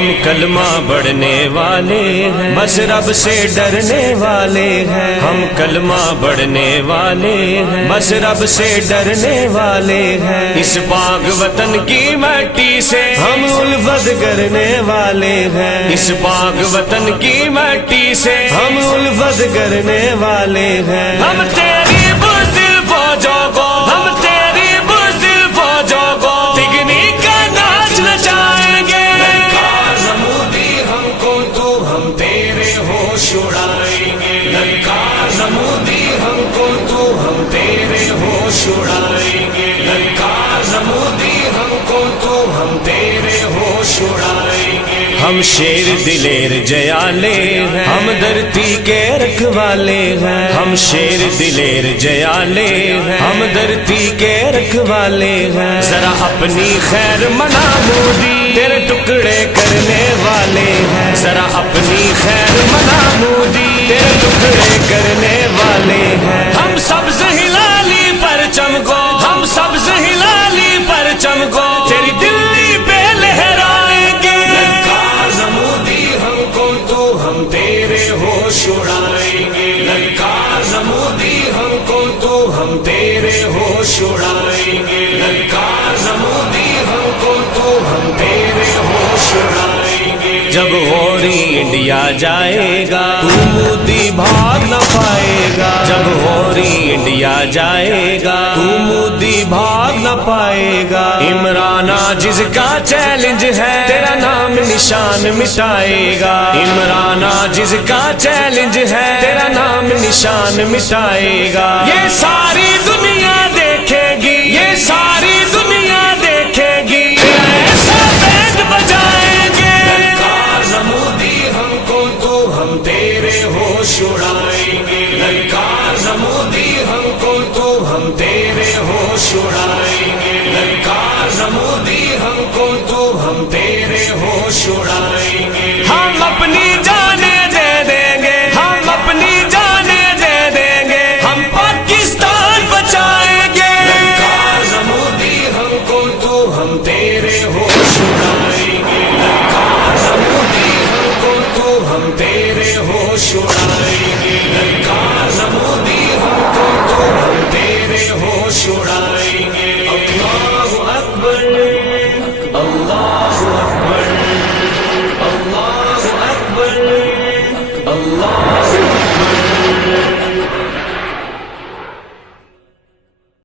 ہم کلمہ پڑھنے والے ہیں، بس رب سے ڈرنے والے ہیں، ہم کلمہ پڑھنے والے ہیں، بس رب سے ڈرنے والے ہیں، اس پاک وطن کی مٹی سے ہم الفت کرنے والے ہیں، اس پاک وطن کی مٹی سے ہم الفت کرنے والے ہیں، ہم تیری بزدل فوجوں کو، ہم تیری بزدل فوجوں کو تگنی کا ناچ نچائیں گے، للکار نمودی ہم کو تو ہم تیرے ہوش اڑائیں گے، للکار نمودی ہم کو تو ہم تیرے ہوش اڑائیں گے، للکار نمودی ہم کو تو ہم تیرے ہوش اڑائیں گے، ہم شیر دلیر جیالے ہیں، ہم دھرتی کے رکھوالے ہیں، ہم شیر دلیر جیالے ہیں، ہم دھرتی کے رکھوالے ہیں، ذرا اپنی خیر منا مودی تیرے ٹکڑے کرنے والے ہیں، ذرا اپنی خیر منا مودی تیرے ٹکڑے کرنے والے ہیں، ہم سبز ہلالی پرچم کو، ہم سبز ہلالی پرچم کو تیری دلی پہ لہرائیں گے، للکار نمودی ہم کو تو ہم تیرے ہوش اڑائیں گے، للکار نمودی ہم کو تو ہم تیرے ہوش اڑائیں گے، للکار نمودی ہم کو تو ہم تیرے ہوش اڑائیں گے، جب غوری انڈیا جائے گا تو مودی بھاگ نہ پائے گا، جب غوری انڈیا جائے گا تو مودی بھاگ نہ پائے گا، عمران جس کا چیلنج ہے تیرا نام نشان مٹائے گا، عمران جس کا چیلنج ہے تیرا نام نشان مٹائے گا، یہ ساری دنیا دیکھے گی، یہ ساری دنیا دیکھے گی، ایسا بینڈ بجائیں گے، للکار نمودی ہم کو تو ہم تیرے ہوش اڑائیں گے، للکار نمودی ہم کو تو ہم تیرے ہوش اڑائیں گے، للکار نمودی ہم کو تو ہم تیرے ہوش اڑائیں گے، ہم اپنی جانیں دے دیں گے، ہم اپنی جانیں دے دیں گے، ہم پاکستان بچائیں گے، للکار نمودی ہم کو تو ہم تیرے ہوش اڑائیں گے، للکار نمودی ہم کو تو ہم تیرے ہوش